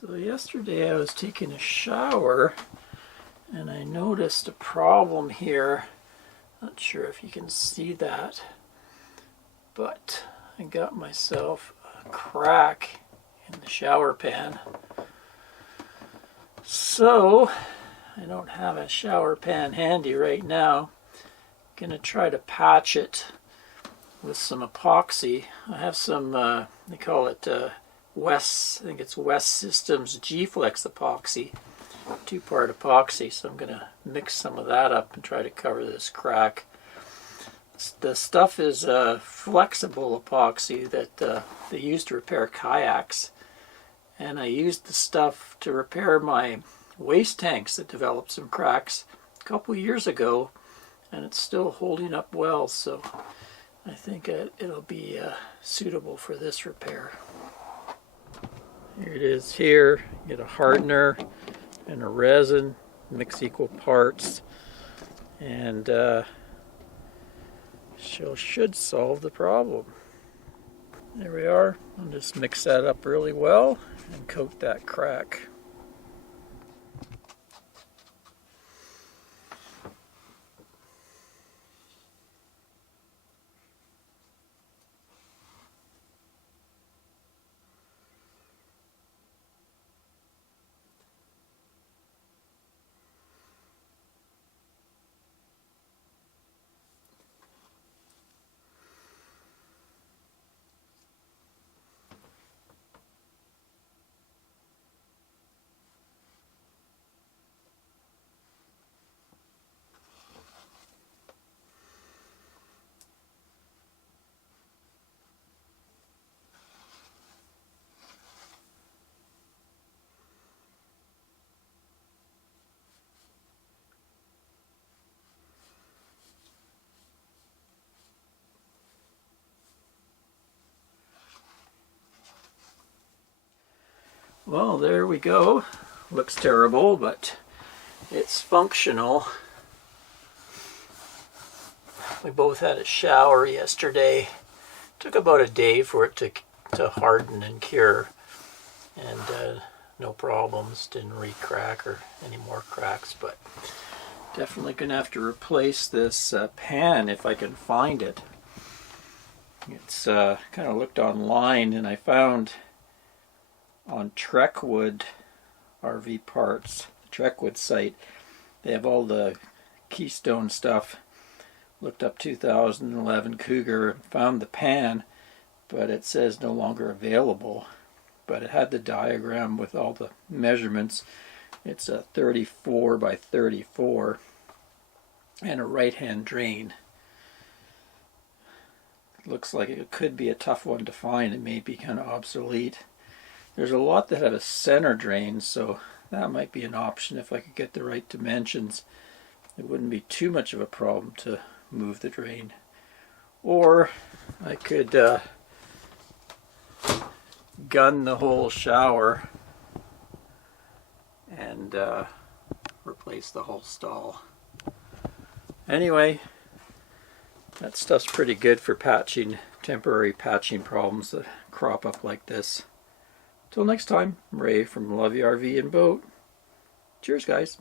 So yesterday I was taking a shower and I noticed a problem here. Not sure if you can see that, but I got myself a crack in the shower pan. So I don't have a shower pan handy right now. I'm gonna try to patch it with some epoxy. I have some, they call it West, I think it's West Systems Gflex epoxy, two-part epoxy, so I'm going to mix some of that up and try to cover this crack. The stuff is flexible epoxy that they use to repair kayaks, and I used the stuff to repair my waste tanks that developed some cracks a couple years ago, and it's still holding up well, so I think it'll be suitable for this repair. Here it is here. You get a hardener and a resin, mix equal parts, and should solve the problem. There we are. I'll just mix that up really well and coat that crack. Well, there we go. Looks terrible, but it's functional. We both had a shower yesterday. Took about a day for it to harden and cure, and no problems. Didn't re-crack or any more cracks, but definitely gonna have to replace this pan if I can find it. It's kind of looked online, and I found on Trekwood RV Parts, the Trekwood site, they have all the Keystone stuff. Looked up 2011 Cougar, found the pan, but it says no longer available. But it had the diagram with all the measurements. It's a 34 by 34 and a right-hand drain. It looks like it could be a tough one to find. It may be kind of obsolete. There's a lot that have a center drain, so that might be an option if I could get the right dimensions. It wouldn't be too much of a problem to move the drain. Or I could gun the whole shower and replace the whole stall. Anyway, that stuff's pretty good for patching, temporary patching problems that crop up like this. Till next time, I'm Ray from Love You RV and Boat. Cheers, guys.